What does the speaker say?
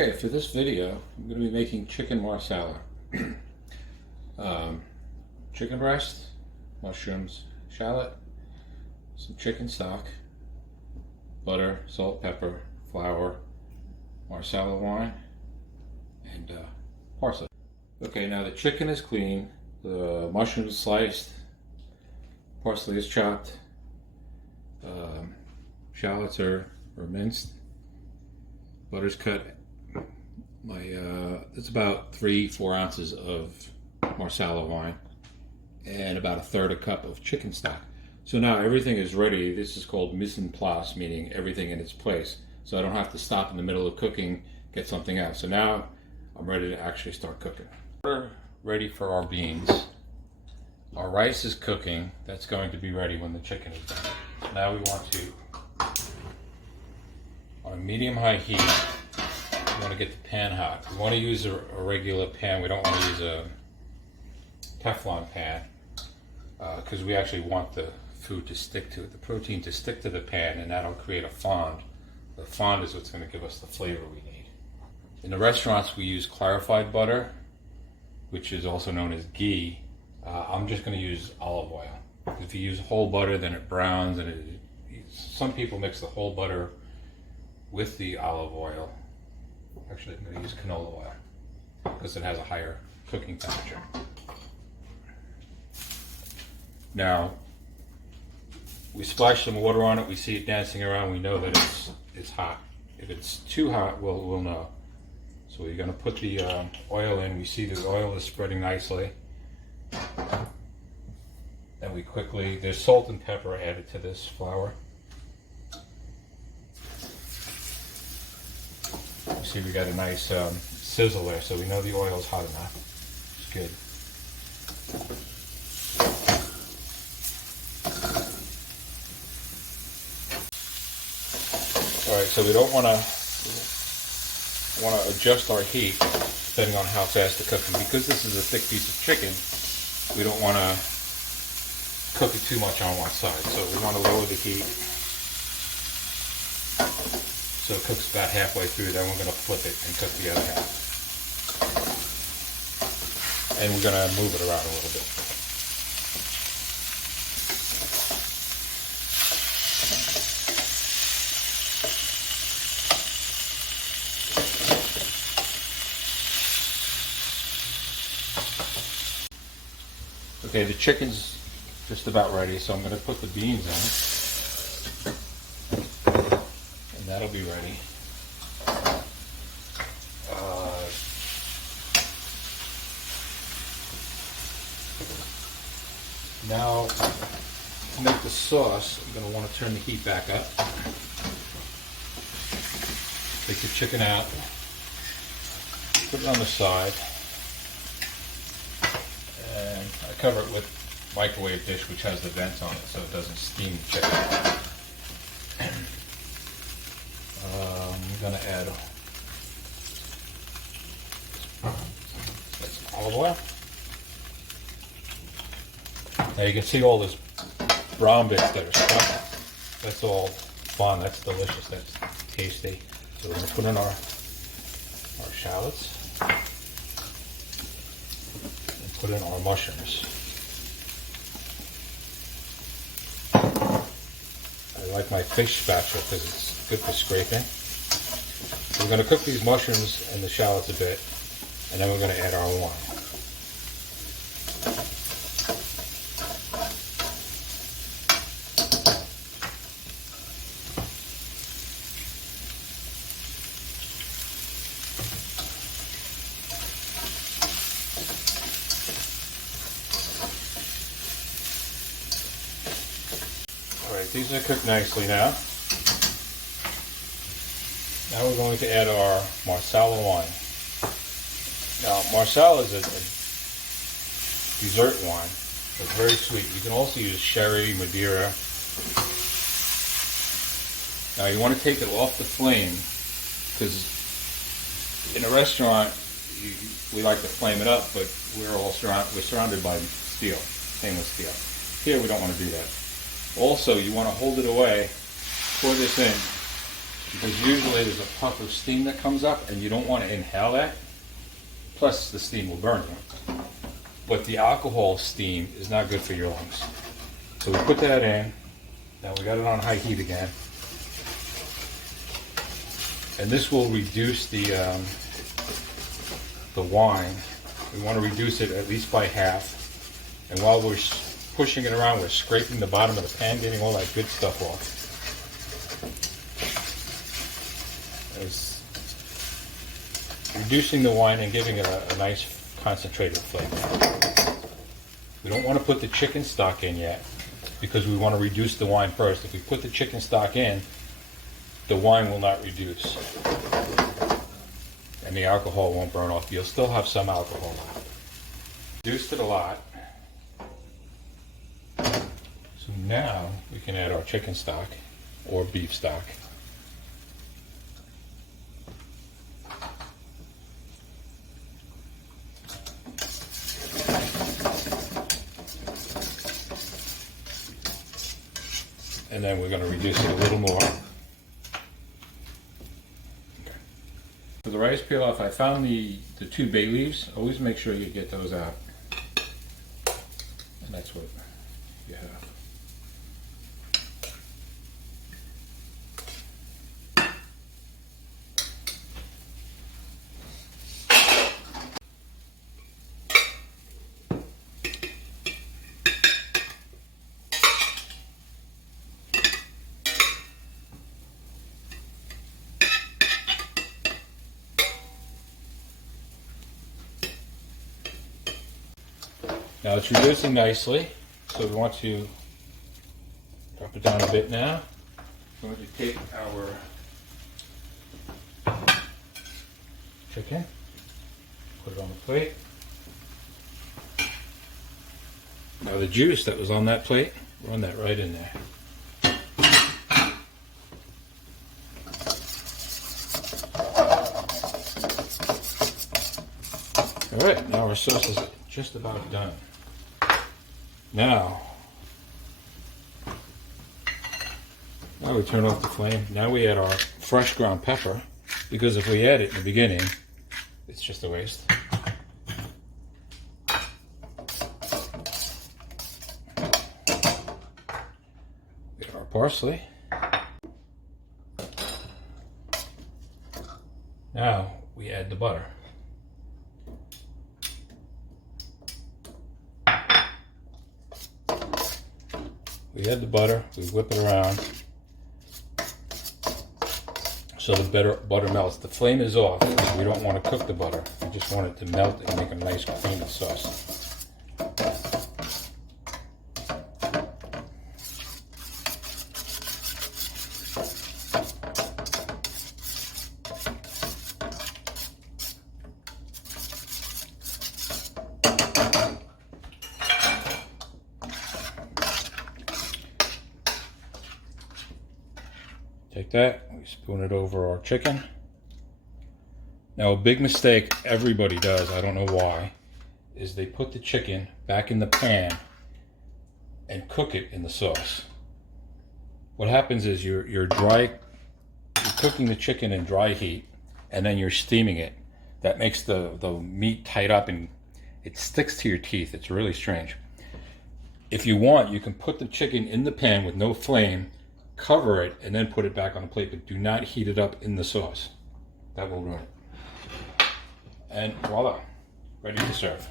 Okay, for this video, I'm going to be making chicken marsala. Chicken breast, mushrooms, shallot, some chicken stock, butter, salt, pepper, flour, marsala wine, and parsley. Okay, now the chicken is clean, the mushrooms sliced, parsley is chopped, shallots are minced, butter's cut. It's about 3-4 ounces of marsala wine and about 1/3 cup of chicken stock. So now everything is ready. This is called mise en place, meaning everything in its place. So I don't have to stop in the middle of cooking, get something out. So now I'm ready to actually start cooking. We're ready for our beans. Our rice is cooking. That's going to be ready when the chicken is done. Now we want to, on medium-high heat, we want to get the pan hot. We want to use a regular pan. We don't want to use a Teflon pan because we actually want the food to stick to it, the protein to stick to the pan, and that'll create a fond. The fond is what's going to give us the flavor we need. In the restaurants, we use clarified butter, which is also known as ghee. I'm just going to use olive oil. If you use whole butter, then it browns, and some people mix the whole butter with the olive oil. Actually, I'm going to use canola oil because it has a higher cooking temperature. Now, we splash some water on it. We see it dancing around. We know that it's hot. If it's too hot, we'll know. So we're going to put the oil in. We see the oil is spreading nicely. Then we quickly, there's salt and pepper added to this flour. You see we got a nice sizzle there, so we know the oil is hot enough. It's good. All right, so we don't want to adjust our heat depending on how fast the cooking. Because this is a thick piece of chicken, we don't want to cook it too much on one side. So we want to lower the heat so it cooks about halfway through. Then we're going to flip it and cook the other half. And we're going to move it around a little bit. Okay, the chicken's just about ready, so I'm going to put the beans in. And that'll be ready. Now, to make the sauce, I'm going to want to turn the heat back up. Take the chicken out, put it on the side, and I cover it with microwave dish which has the vents on it so it doesn't steam the chicken. I'm going to add some olive oil. Now you can see all this brown bits that are stuck. That's all fun, that's delicious, that's tasty. So we're going to put in our shallots and put in our mushrooms. I like my fish spatula because it's good for scraping. So we're going to cook these mushrooms and the shallots a bit, and then we're going to add our wine. Alright, these are cooked nicely now. Now we're going to add our marsala wine. Now, marsala is a dessert wine. It's very sweet. You can also use sherry, Madeira. Now you want to take it off the flame because in a restaurant we like to flame it up, but we're surrounded by steel, stainless steel. Here we don't want to do that. Also, you want to hold it away, pour this in, because usually there's a puff of steam that comes up and you don't want to inhale that. Plus the steam will burn you. But the alcohol steam is not good for your lungs. So we put that in. Now we got it on high heat again. And this will reduce the wine. We want to reduce it at least by half. And while we're pushing it around, we're scraping the bottom of the pan, getting all that good stuff off. It's reducing the wine and giving it a nice concentrated flavor. We don't want to put the chicken stock in yet because we want to reduce the wine first. If we put the chicken stock in, the wine will not reduce. And the alcohol won't burn off. You'll still have some alcohol left. Reduced it a lot. So now we can add our chicken stock or beef stock. And then we're going to reduce it a little more. Okay. For the rice pilaf, I found the 2 bay leaves. Always make sure you get those out. And that's what you have. Now it's reducing nicely, so we want to drop it down a bit now. We're going to take our chicken, put it on the plate. Now the juice that was on that plate, run that right in there. Alright, now our sauce is just about done. Now we turn off the flame. Now we add our fresh ground pepper, because if we add it in the beginning, it's just a waste. We add our parsley. Now we add the butter. We add the butter, we whip it around so the butter melts. The flame is off. We don't want to cook the butter. We just want it to melt and make a nice creamy sauce. Take that, we spoon it over our chicken. Now a big mistake everybody does, I don't know why, is they put the chicken back in the pan and cook it in the sauce. What happens is you're cooking the chicken in dry heat and then you're steaming it. That makes the meat tight up and it sticks to your teeth. It's really strange. If you want, you can put the chicken in the pan with no flame, cover it, and then put it back on a plate, but do not heat it up in the sauce. That will ruin it. And voila, ready to serve.